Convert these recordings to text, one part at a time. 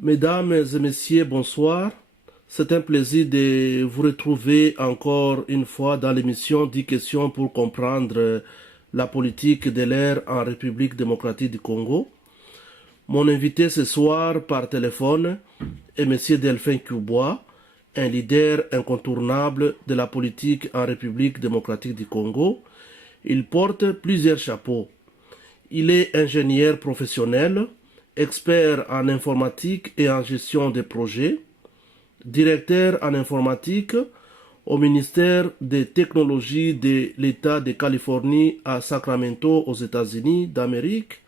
Mesdames et messieurs, bonsoir. C'est un plaisir de vous retrouver encore une fois dans l'émission 10 questions pour comprendre la politique de l'ère en République démocratique du Congo. Mon invité ce soir par téléphone est Monsieur Delphin Cubois, un leader incontournable de la politique en République démocratique du Congo. Il porte plusieurs chapeaux. Il est ingénieur professionnel, expert en informatique et en gestion des projets, directeur en informatique au ministère des technologies de l'État de Californie à Sacramento aux États-Unis d'Amérique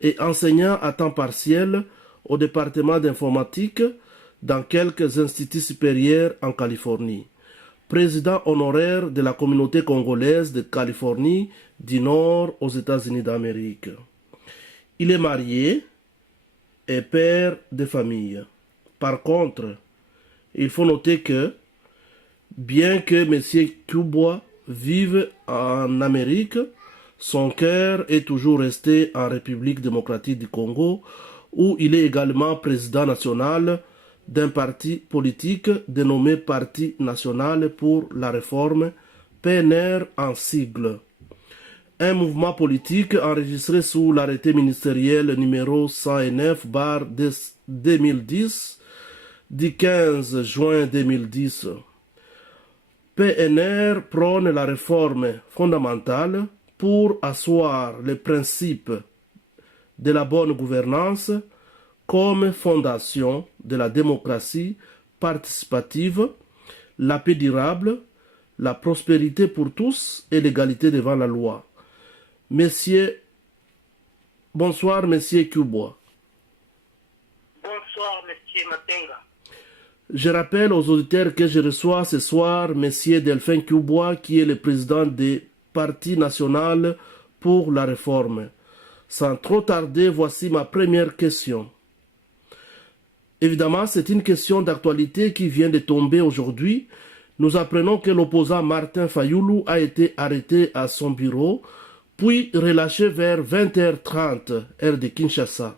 et enseignant à temps partiel au département d'informatique dans quelques instituts supérieurs en Californie. Président honoraire de la communauté congolaise de Californie du Nord aux États-Unis d'Amérique. Il est marié et père de famille. Par contre, il faut noter que, bien que M. Cubois vive en Amérique, son cœur est toujours resté en République démocratique du Congo, où il est également président national d'un parti politique dénommé Parti national pour la réforme, PNR en sigle. Un mouvement politique enregistré sous l'arrêté ministériel numéro 109/2010 du 15 juin 2010. PNR prône la réforme fondamentale pour asseoir les principes de la bonne gouvernance comme fondation de la démocratie participative, la paix durable, la prospérité pour tous et l'égalité devant la loi. Bonsoir, Monsieur Cubois. Bonsoir, Monsieur Matenga. Je rappelle aux auditeurs que je reçois ce soir Monsieur Delphin Cubois, qui est le président du Parti national pour la réforme. Sans trop tarder, voici ma première question. Évidemment, c'est une question d'actualité qui vient de tomber aujourd'hui. Nous apprenons que l'opposant Martin Fayoulou a été arrêté à son bureau, puis relâché vers 20h30, heure de Kinshasa.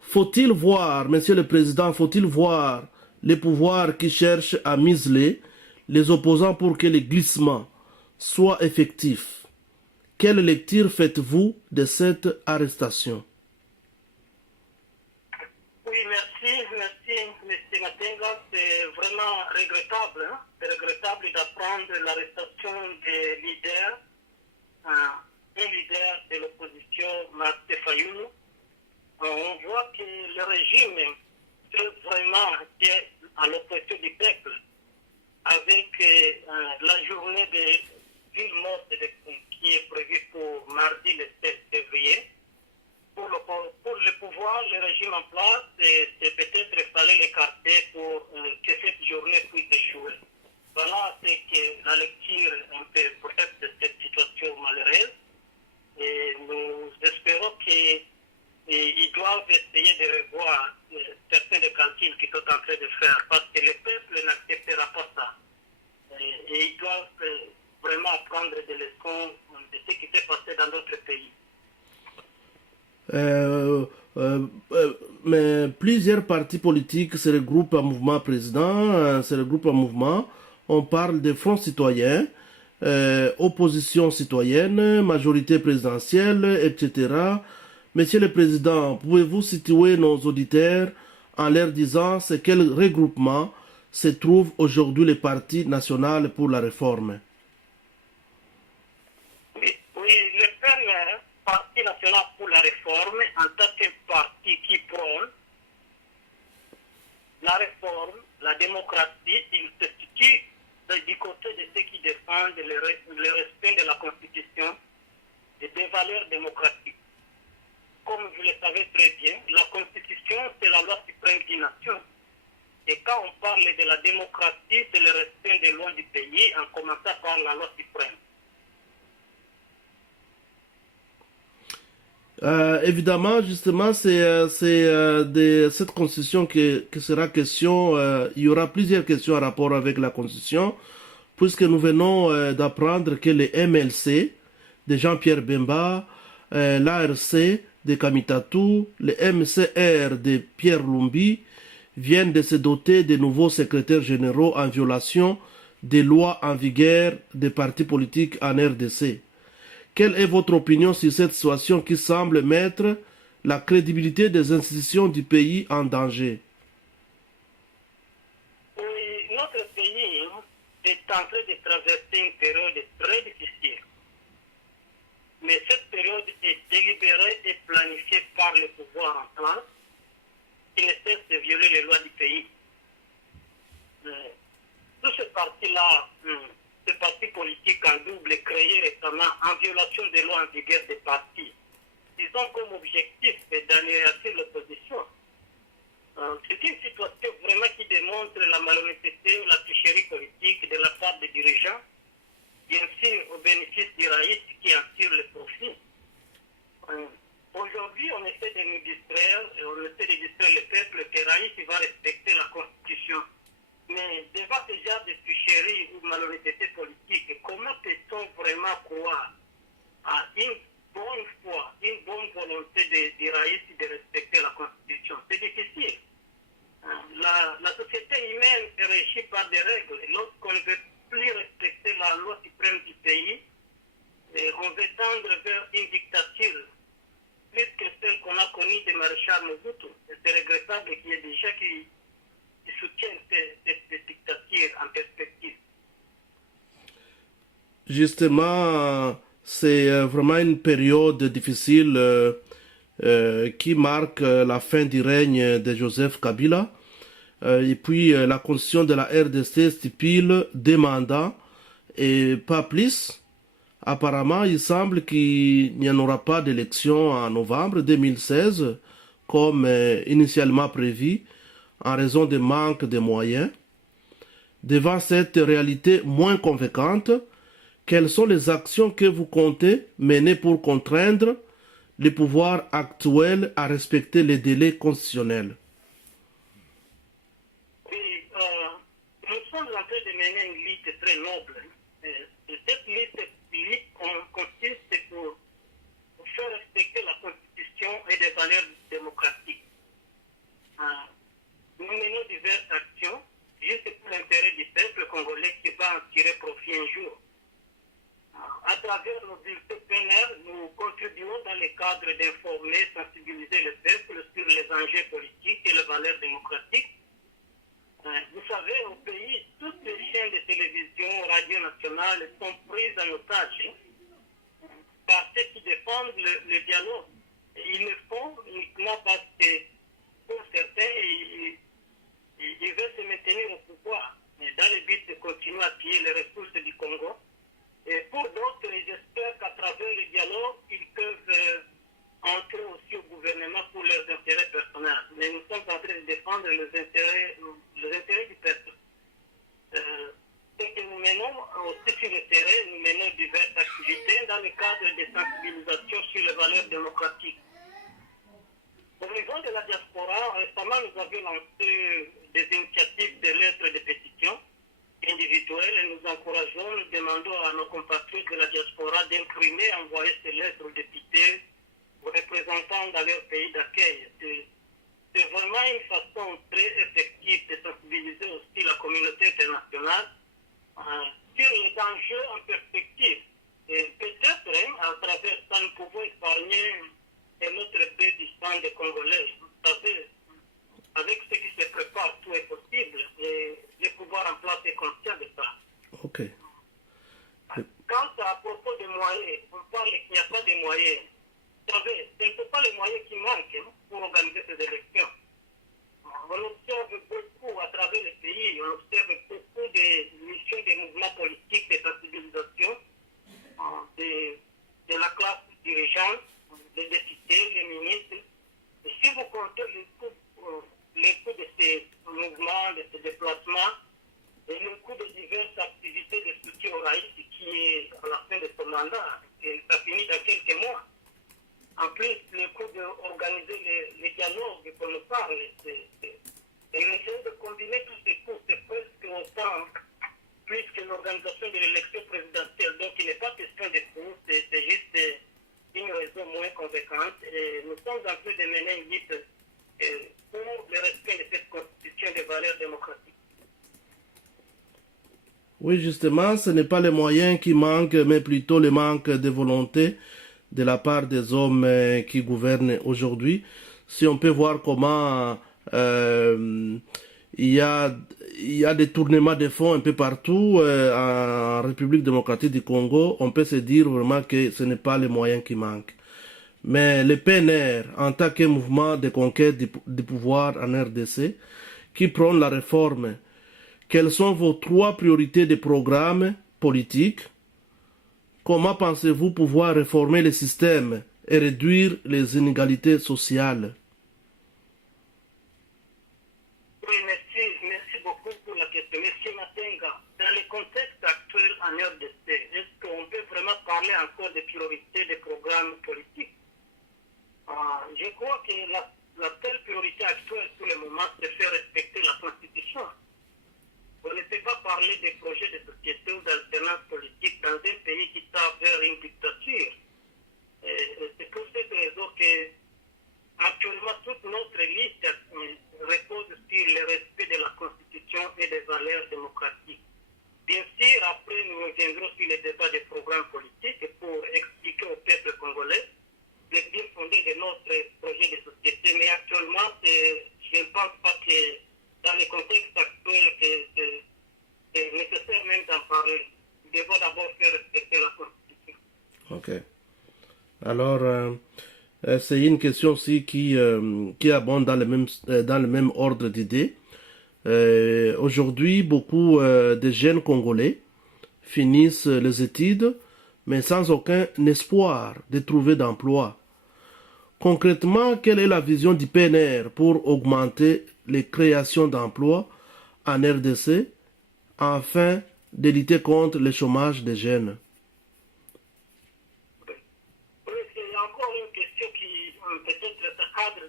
Faut-il voir, Monsieur le Président, faut-il voir les pouvoirs qui cherchent à museler les opposants pour que le glissement soit effectif? Quelle lecture faites-vous de cette arrestation? Oui, merci, M. Matenga. C'est vraiment regrettable, C'est regrettable d'apprendre l'arrestation des leaders, un leader de l'opposition, Martin Fayoulou. On voit que le régime fait vraiment à l'opposition du peuple avec la journée de ville morte qui est prévue pour mardi le 7 février. Pour le pouvoir, le régime en place, c'est peut-être qu'il fallait l'écarter pour que cette journée puisse échouer. Voilà, c'est que la lecture un peu brève de cette situation malheureuse. Et nous espérons qu'ils doivent essayer de revoir certains des calculs qu'ils sont en train de faire, parce que le peuple n'acceptera pas ça. Et ils doivent vraiment apprendre des leçons de ce qui s'est passé dans d'autres pays. Mais plusieurs partis politiques se regroupent en mouvement président, se regroupent en mouvement. On parle de Front citoyen, opposition citoyenne, majorité présidentielle, etc. Monsieur le Président, pouvez-vous situer nos auditeurs en leur disant c'est quel regroupement se trouve aujourd'hui le Parti national pour la réforme? Oui, le PNR, Parti national pour la réforme, en tant que parti qui prône la réforme, la démocratie, il se situe du côté de ceux qui défendent le respect de la Constitution et des valeurs démocratiques. Comme vous le savez très bien, la Constitution, c'est la loi suprême d'une nation. Et quand on parle de la démocratie, c'est le respect des lois du pays, en commençant par la loi suprême. Évidemment, justement, c'est de cette constitution que sera question. Il y aura plusieurs questions en rapport avec la constitution, puisque nous venons d'apprendre que les MLC de Jean-Pierre Bemba, l'ARC de Kamitatu, le MCR de Pierre Lumbi viennent de se doter de nouveaux secrétaires généraux en violation des lois en vigueur des partis politiques en RDC. Quelle est votre opinion sur cette situation qui semble mettre la crédibilité des institutions du pays en danger? Oui, notre pays est en train de traverser une période très difficile. Mais cette période est délibérée et planifiée par le pouvoir en place qui ne cesse de violer les lois du pays. Tout ce parti-là, ce parti politique en double créé récemment en violation des lois en vigueur des partis, ils ont comme objectif d'anéantir l'opposition. C'est une situation vraiment qui démontre la malhonnêteté ou la tricherie politique de la part des dirigeants, bien sûr au bénéfice des raïstes qui en tirent le profit. Aujourd'hui, on essaie de nous distraire, on essaie de distraire le peuple que Raïs va respecter la Constitution. Mais devant ce genre de tricherie ou malhonnêteté politique, comment peut-on vraiment croire à une bonne foi, une bonne volonté de Raïs de respecter la Constitution? C'est difficile. La société humaine est régie par des règles. Et lorsqu'on ne veut plus respecter la loi suprême du pays, on veut tendre vers une dictature plus que celle qu'on a connue de Maréchal Mobutu. C'est regrettable qu'il y ait des gens qui soutiennent cette dictature en perspective. Justement, c'est vraiment une période difficile qui marque la fin du règne de Joseph Kabila. Et puis la constitution de la RDC stipule deux mandats et pas plus. Apparemment, il semble qu'il n'y en aura pas d'élection en novembre 2016 comme initialement prévu en raison de manque de moyens. Devant cette réalité moins convaincante, quelles sont les actions que vous comptez mener pour contraindre les pouvoirs actuels à respecter les délais constitutionnels? Oui, nous sommes en train de mener une lutte très noble. Et cette lutte consiste pour faire respecter la Constitution et les valeurs démocratiques. Nous menons diverses actions juste pour l'intérêt du peuple congolais qui va en tirer profit un jour. À travers nos bulletins PNR, nous contribuons dans le cadre d'informer, sensibiliser le peuple sur les enjeux politiques et les valeurs démocratiques. Vous savez, au pays, toutes les chaînes de télévision, radio nationale sont prises en otage par ceux qui défendent le dialogue. Et ils le font uniquement parce que, pour certains, ils veulent se maintenir au pouvoir dans le but de continuer à piller les ressources du Congo. Et pour d'autres, j'espère qu'à travers le dialogue, ils peuvent entrer aussi au gouvernement pour leurs intérêts personnels. Mais nous sommes en train de défendre les intérêts du peuple. Ce que nous menons aussi sur le terrain, nous menons diverses activités dans le cadre de sensibilisation sur les valeurs démocratiques. Au niveau de la diaspora, récemment, nous avions lancé des initiatives de lettres de pétition individuelles et nous encourageons, nous demandons à nos compatriotes de la diaspora d'imprimer, envoyer ces lettres aux députés, aux représentants dans leur pays d'accueil. C'est vraiment une façon très effective de sensibiliser aussi la communauté internationale sur les dangers en perspective. Et peut-être, à travers ça, nous pouvons épargner notre baie du sang des Congolais. Vous savez, avec ce qui se prépare, tout est possible. Et le pouvoir en place est conscient de ça. Ok. Quant à propos des moyens, on parle qu'il n'y a pas de moyens. Vous savez, ce ne sont pas les moyens qui manquent pour organiser ces élections. On observe beaucoup à travers le pays, on observe beaucoup de missions des mouvements politiques, de sensibilisation de la classe dirigeante, des députés, les ministres. Et si vous comptez les coûts de ces mouvements, de ces déplacements, et le coût de diverses activités de soutien au Raïs qui est à la fin de son mandat, et ça finit dans quelques mois. En plus, le coût d'organiser les dialogues qu'on nous parle, et essayer de combiner tous ces coûts, c'est presque autant, plus que l'organisation de l'élection présidentielle. Donc, il n'est pas question de coûts, c'est juste une raison moins convaincante. Et nous mener une lutte pour le respect de cette constitution des valeurs démocratiques. Oui, justement, ce n'est pas les moyens qui manquent, mais plutôt le manque de volonté de la part des hommes qui gouvernent aujourd'hui. Si on peut voir comment il y a, il y a des tournements de fonds un peu partout en République démocratique du Congo, on peut se dire vraiment que ce n'est pas les moyens qui manquent. Mais le PNR, en tant que mouvement de conquête du pouvoir en RDC, qui prône la réforme, quelles sont vos 3 priorités de programme politique? Comment pensez-vous pouvoir réformer le système et réduire les inégalités sociales? Oui, merci beaucoup pour la question. Monsieur Matenga, dans le contexte actuel en RDC, est-ce qu'on peut vraiment parler encore de priorités des programmes politiques? Je crois que la seule priorité actuelle pour le moment, c'est de faire respecter la Constitution. On ne peut pas parler des projets de société ou d'alternance politique dans un pays qui tend vers une dictature. C'est pour cette raison que actuellement toute notre liste repose sur le respect de la Constitution et des valeurs démocratiques. Bien sûr, après nous reviendrons sur les débats des programmes politiques pour expliquer au peuple congolais le bien fondé de notre projet de société. Mais actuellement, je ne pense pas que dans le contexte actuel, c'est nécessaire même d'en parler. Nous devons d'abord faire respecter la Constitution. Ok. Alors, c'est une question aussi qui abonde dans le même ordre d'idées. Aujourd'hui, beaucoup de jeunes Congolais finissent les études, mais sans aucun espoir de trouver d'emploi. Concrètement, quelle est la vision du PNR pour augmenter les créations d'emplois en RDC afin de lutter contre le chômage des jeunes? Oui, c'est encore une question qui peut-être se cadre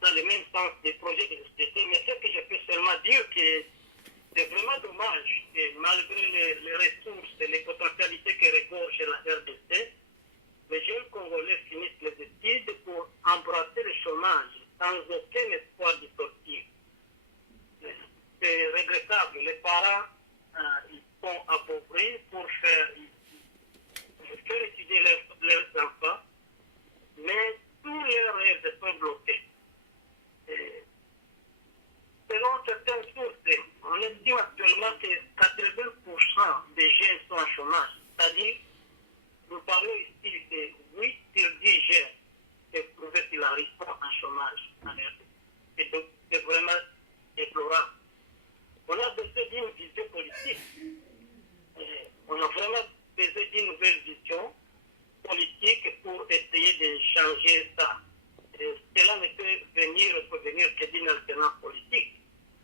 dans le même sens des projets de société, mais ce que je peux seulement dire, que c'est vraiment dommage que malgré les ressources et les potentialités que regorge la RDC, les jeunes Congolais finissent les études pour embrasser le chômage sans aucun espoir de sortir. C'est regrettable. Les parents ils sont appauvris pour faire étudier leurs enfants, mais tous leurs rêves sont bloqués. Selon certaines sources, on estime actuellement que 80% des jeunes sont en chômage. C'est-à-dire, nous parlons ici de 8 sur 10 jeunes qui prouvent qu'ils n'arrivent pas en chômage en RDC. Et donc, c'est vraiment déplorable. On a besoin d'une vision politique. On a vraiment besoin d'une nouvelle vision politique pour essayer de changer ça. Cela ne peut provenir que d'une alternance politique.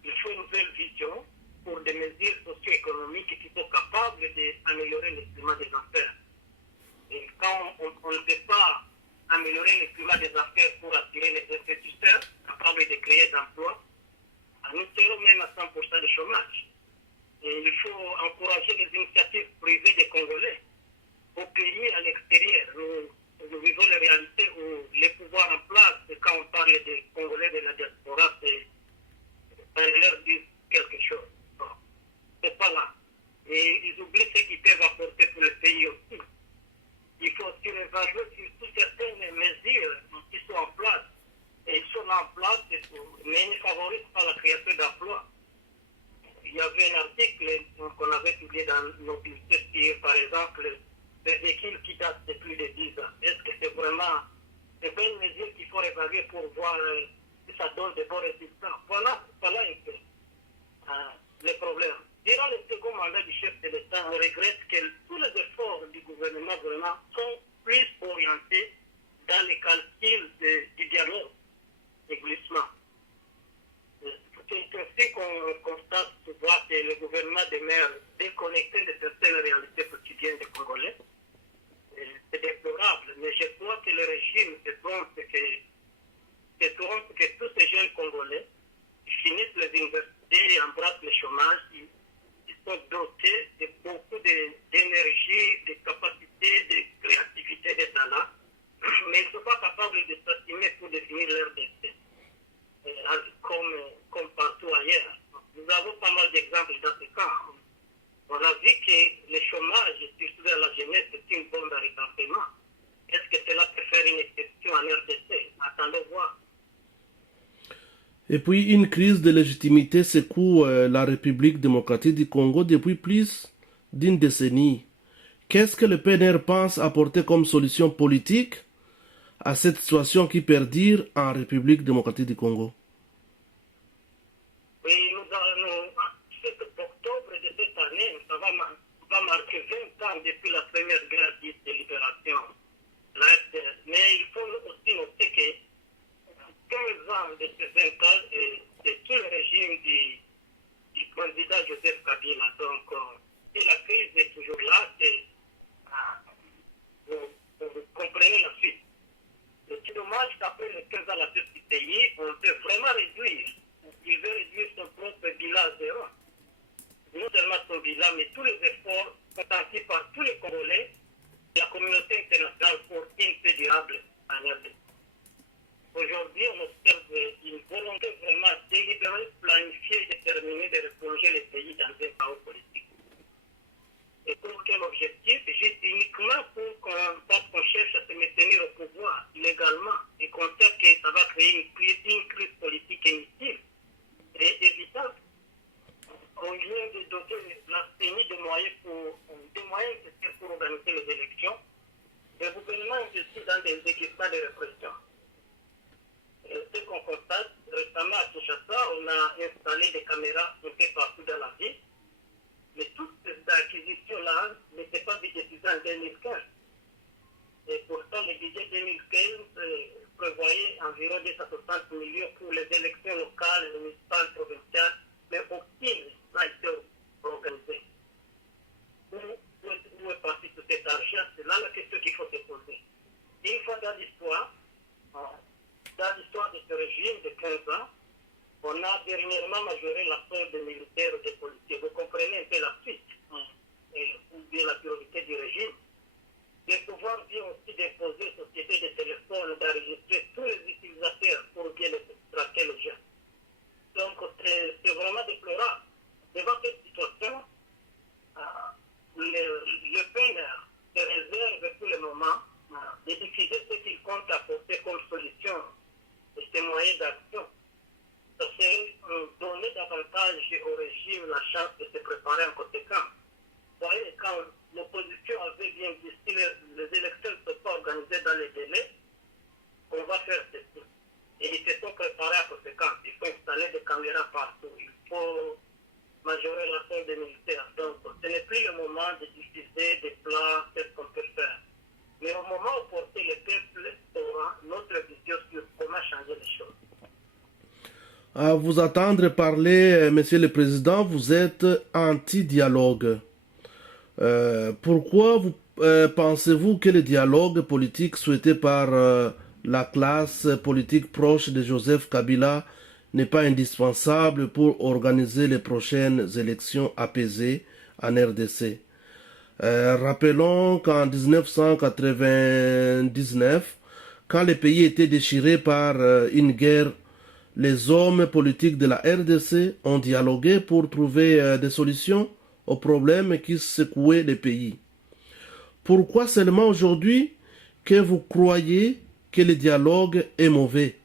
Il faut une nouvelle vision pour des mesures socio-économiques qui sont capables d'améliorer le climat des affaires. Et quand on ne peut pas améliorer le climat des affaires pour attirer les investisseurs capables de créer d'emplois, nous serons même à 100% de chômage. Et il faut encourager les initiatives privées des Congolais. Au pays, à l'extérieur, nous vivons les réalités où les pouvoirs en place, quand on parle des Congolais de la diaspora, ça leur dit quelque chose. Bon, c'est pas là. Et ils oublient ce qu'ils peuvent apporter pour le pays aussi. Il faut aussi évaluer sur certaines mesures qui sont en place. Et ils sont en place, mais ils ne favorisent pas la création d'emplois. Il y avait un article qu'on avait publié dans nos bulletins sur, par exemple, des véhicules qui datent de plus de 10 ans. Est-ce que c'est vraiment une bonne mesure qu'il faut évaluer pour voir si ça donne de bons résultats? Voilà un peu les problèmes. Durant le second mandat du chef de l'État, on regrette que tous les efforts du gouvernement vraiment sont plus orientés dans les calculs du dialogue et glissement. C'est ainsi qu'on constate souvent que le gouvernement demeure déconnecté de certaines réalités quotidiennes des Congolais. C'est déplorable, mais je crois que le régime se trompe que tous ces jeunes Congolais qui finissent les universités et embrassent le chômage, ils sont dotés de beaucoup d'énergie, de capacités, de créativité, de talent, mais ils ne sont pas capables de s'assumer pour définir leur destin, comme partout ailleurs. Nous avons pas mal d'exemples dans ce cas. On a vu que le chômage, surtout vers la jeunesse, c'est une bombe à retentissement. Est-ce que cela peut faire une exception en RDC? Attendons voir. Et puis une crise de légitimité secoue la République démocratique du Congo depuis plus d'une décennie. Qu'est-ce que le PNR pense apporter comme solution politique à cette situation qui perdure en République démocratique du Congo? Oui, cet octobre de cette année, ça va marquer 20 ans depuis la première guerre dite de libération. Mais il faut aussi noter que 15 ans de ces 20 ans, c'est tout le régime du candidat Joseph Kabila. Donc, et la crise est toujours là. Vous comprenez la suite. C'est dommage qu'après les 15 ans la tête du pays, on peut vraiment réduire. Il veut réduire son propre bilan à zéro. Non seulement son bilan, mais tous les efforts consentis par tous les Congolais et la communauté internationale pour une paix durable en RDC. Aujourd'hui, on observe une volonté vraiment délibérée, planifiée et déterminée de replonger le pays dans un chaos politique. Et pour quel objectif? Juste uniquement parce qu'on cherche à se maintenir au pouvoir légalement et qu'on sait que ça va créer une crise politique inutile et évitable. On vient de doter la CENI de moyens nécessaires pour organiser les élections. Le gouvernement investit dans des équipements de répression. Ce qu'on constate, récemment à Kinshasa, on a installé des caméras un peu partout dans la ville. Mais toutes ces acquisitions-là n'étaient pas budgétisées en 2015. Et pourtant, le budget 2015 prévoyait environ 260 millions pour les élections locales, municipales, provinciales, mais aucune n'a été organisée. Où est parti tout cet argent? C'est là la question qu'il faut se poser. Une fois dans l'histoire de ce régime de 15 ans, on a dernièrement majoré la peur des militaires et des policiers. Vous comprenez un peu la suite, ou bien la priorité du régime. Le pouvoir vient aussi d'imposer aux sociétés de téléphone d'enregistrer tous les utilisateurs pour bien les traquer les gens. Donc c'est vraiment déplorable. Devant cette situation, le PNR se réserve pour le moment de diffuser ce qu'il compte apporter comme solution et ses moyens d'action. Ça serait donner davantage au régime la chance de se préparer en conséquence. Vous voyez, quand l'opposition avait bien dit si les élections ne sont pas organisées dans les délais, on va faire ceci. Et ils se sont préparés en conséquence. Il faut installer des caméras partout. Il faut majorer la force des militaires. Donc, ce n'est plus le moment de diffuser des plans, ce qu'on peut faire. Mais au moment où porter le peuple aura notre vision sur comment changer les choses. À vous attendre parler, Monsieur le Président, vous êtes anti-dialogue. Pourquoi pensez-vous que le dialogue politique souhaité par la classe politique proche de Joseph Kabila n'est pas indispensable pour organiser les prochaines élections apaisées en RDC? Rappelons qu'en 1999, quand le pays était déchiré par une guerre, les hommes politiques de la RDC ont dialogué pour trouver des solutions aux problèmes qui secouaient le pays. Pourquoi seulement aujourd'hui que vous croyez que le dialogue est mauvais?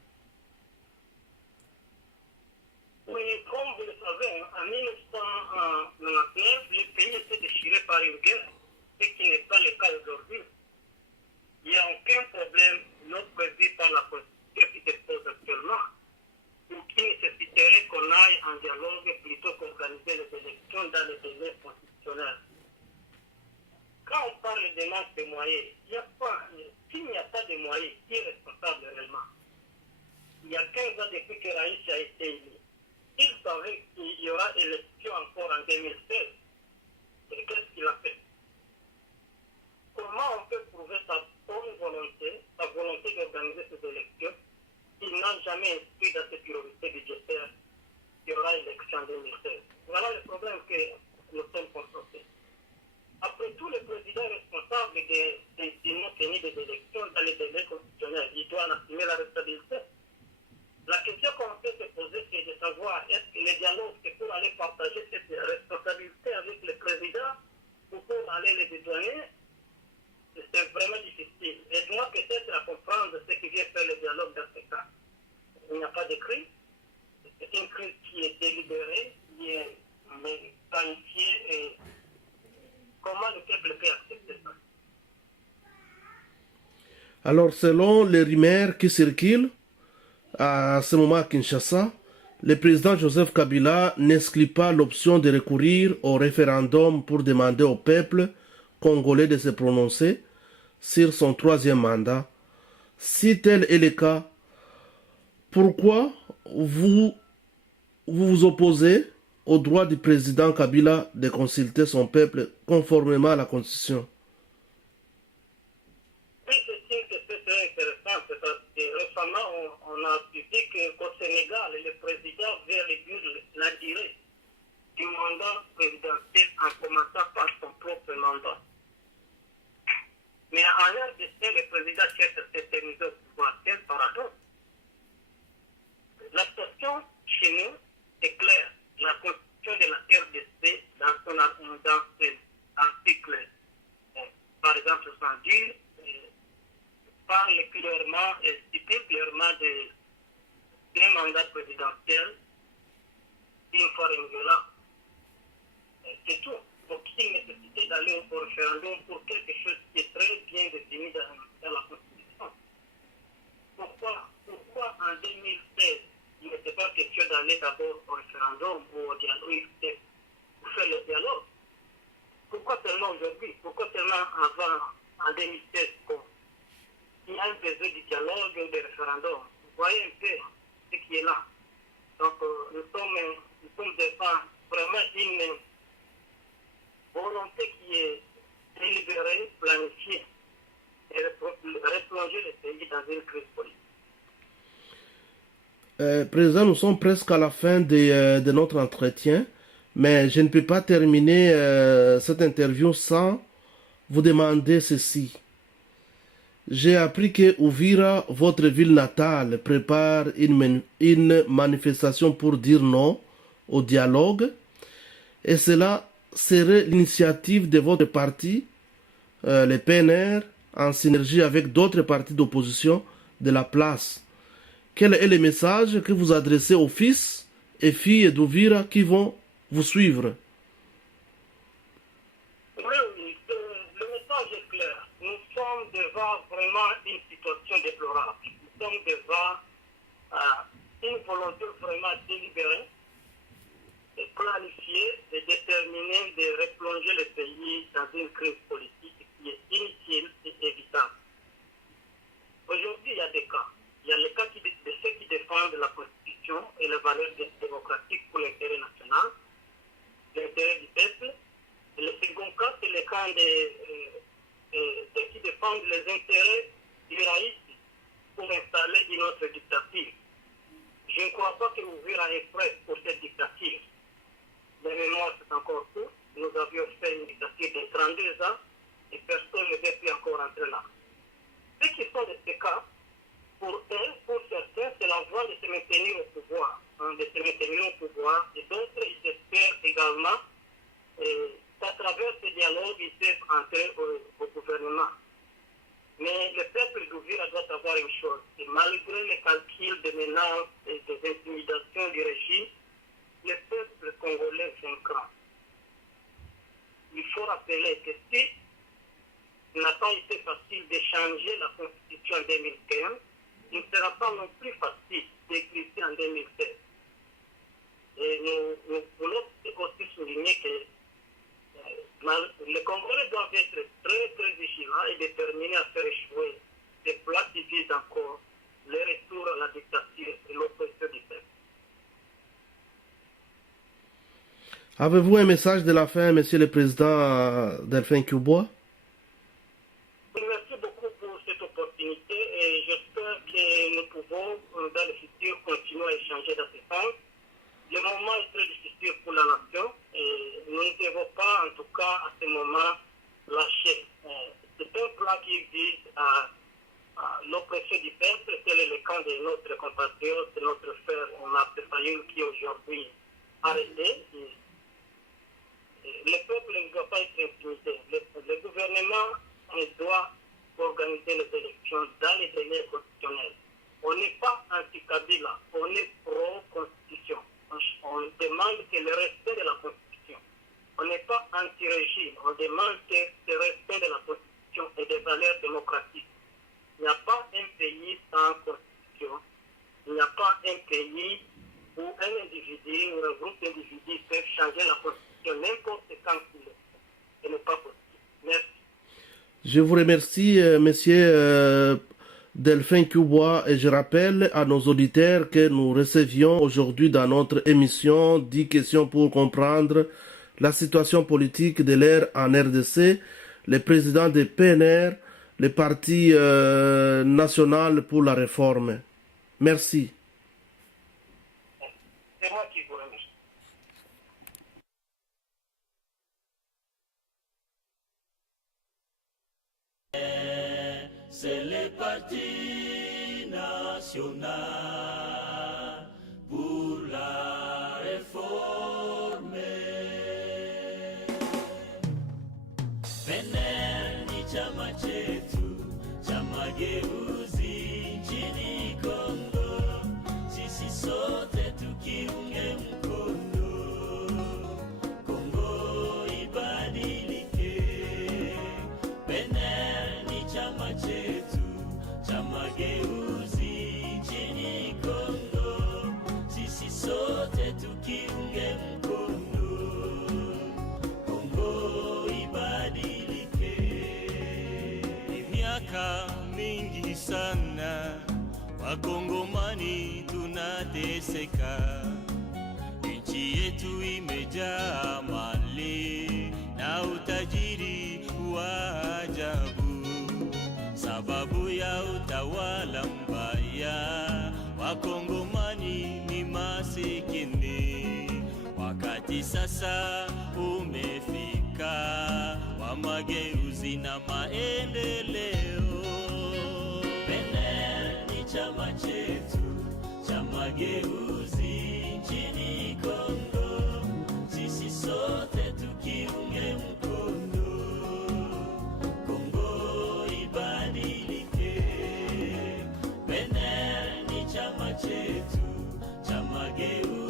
Oui, comme vous le savez, en 1999, le pays était déchiré par une guerre, ce qui n'est pas le cas aujourd'hui. Il n'y a aucun problème non prévu par la Constitution qui se pose actuellement, ou qui nécessiterait qu'on aille en dialogue plutôt qu'organiser les élections dans les délais constitutionnels. Quand on parle de manque de moyens, s'il n'y a pas de moyens, qui est responsable réellement? Il y a 15 ans depuis que Raïs a été élu. Il savait qu'il y aura élection encore en 2016. Et qu'est-ce qu'il a fait? Comment on peut prouver sa bonne volonté, sa volonté d'organiser ces élections, s'il n'a jamais inscrit dans ses priorités budgétaires qu'il y aura élection en 2016? Voilà le problème que nous sommes confrontés. Après tout, le président responsable de non tenue des élections dans les délais constitutionnels, il doit en assumer la responsabilité. La question qu'on peut se poser, c'est de savoir est-ce que le dialogue, c'est pour aller partager cette responsabilité avec le président ou pour aller les dédouaner. C'est vraiment difficile. Aide-moi peut-être à comprendre ce qui vient faire le dialogue dans ce cas. Il n'y a pas de crise. C'est une crise qui est délibérée, qui est planifiée. Et comment le peuple peut accepter ça? Alors, selon les rumeurs qui circulent à ce moment à Kinshasa, le président Joseph Kabila n'exclut pas l'option de recourir au référendum pour demander au peuple congolais de se prononcer sur son troisième mandat. Si tel est le cas, pourquoi vous opposez au droit du président Kabila de consulter son peuple conformément à la Constitution? Oui, c'est une question très intéressante parce que récemment, on a appris qu'au Sénégal, le président veut réduire la durée du mandat présidentiel en commençant par son propre mandat. Mais en RDC, le président cherche à s'éterniser au pouvoir. Quel paradoxe! La situation chez nous est claire. La constitution de la RDC, dans son article, par exemple, 110, parle clairement et stipule clairement d'un mandat présidentiel une fois renouvelable. C'est tout. Donc, il y a nécessité d'aller au référendum pour quelque chose qui est très bien défini dans la Constitution. Pourquoi en 2016, il n'était pas question d'aller d'abord au référendum ou au dialogue, pour faire le dialogue? Pourquoi seulement aujourd'hui? Pourquoi seulement avant, en 2016, il y a un besoin du dialogue ou du référendum? Vous voyez un peu ce qui est là. Donc, nous sommes devant vraiment une volonté qui est délibérée, planifiée, et replonger le pays dans une crise politique. Président, nous sommes presque à la fin de notre entretien, mais je ne peux pas terminer cette interview sans vous demander ceci. J'ai appris que Uvira, votre ville natale, prépare une manifestation pour dire non au dialogue, et cela serait l'initiative de votre parti, le PNR, en synergie avec d'autres partis d'opposition de la place. Quel est le message que vous adressez aux fils et filles d'Uvira qui vont vous suivre? Oui, le message est clair. Nous sommes devant vraiment une situation déplorable. Nous sommes devant une volonté vraiment délibérée, de planifiée, de déterminée de replonger le pays dans une crise politique qui est inutile et évitable. Aujourd'hui, il y a des cas. Il y a les cas de ceux qui défendent la Constitution et les valeurs démocratiques pour l'intérêt national, l'intérêt du peuple. Et le second cas, c'est le cas de ceux qui défendent les intérêts du laïcs pour installer une autre dictature. Je ne crois pas que Uvira est prêt pour cette dictature. La mémoire, c'est encore court. Nous avions fait une dictature de 32 ans et personne ne veut plus encore entrer là. Ceux qui sont de ces cas, pour eux, pour certains, c'est la voie de se maintenir au pouvoir. Et d'autres, ils espèrent également qu'à travers ce dialogue, ils peuvent entrer au gouvernement. Mais le peuple d'Uvira doit savoir une chose, et malgré les calculs de menaces et des intimidations du régime, le peuple congolais vaincra. Il faut rappeler que si il n'a pas été facile de changer la Constitution en 2015, il ne sera pas non plus facile d'exister en 2016. Et nous voulons aussi souligner que les Congolais doivent être très très vigilants et déterminés à faire échouer des plans qui visent encore le retour à la dictature et l'oppression du peuple. Avez-vous un message de la fin, Monsieur le Président Delphin Kubois? Merci beaucoup pour cette opportunité et j'espère que nous pouvons dans le futur continuer à échanger dans ce sens. Le moment est très difficile pour la nation et nous ne devons pas, en tout cas, à ce moment, ceux du peuple, tel est le camp de notre compatriote, de notre frère Marc Fayoul qui est aujourd'hui arrêté. Le peuple ne doit pas être intimidé. Le gouvernement doit organiser les élections dans les délais constitutionnels. On n'est pas anti-Kabila, on est pro-constitution. On demande que le respect de la constitution. On n'est pas anti-régime, on demande que le respect de la constitution et des valeurs démocratiques. Il n'y a pas un pays sans constitution. Il n'y a pas un pays où un individu ou un groupe d'individus peuvent changer la constitution n'importe quand il est. Ce n'est pas possible. Merci. Je vous remercie, monsieur Delphin Cubois, et je rappelle à nos auditeurs que nous recevions aujourd'hui dans notre émission 10 questions pour comprendre la situation politique de l'ère en RDC, le président de PNR, le Parti national pour la réforme. Merci. C'est moi qui vous remercie. C'est le Parti national pour la réforme. PNR ni chama chetu cha mageuzi nchini Kongo, sisi sote tukiunge mkono, Kongo ibadilike. PNR ni chama chetu cha mageuzi nchini Kongo, sisi sote tukiunge mkono, Kongo ibadilike. Ni miaka mingi sana Wakongomani tunateseka, nchi yetu imejaa mali na utajiri wa ajabu, sababu ya utawala mbaya. Wakongomani ni masikini, wakati sasa umefika wa mageuzi na maendeleo. PNR ni chama chetu cha mageuzi nchini Kongo, sisi sote tukiunge mkono, Kongo ibadilike. PNR ni chama chetu cha mageuzi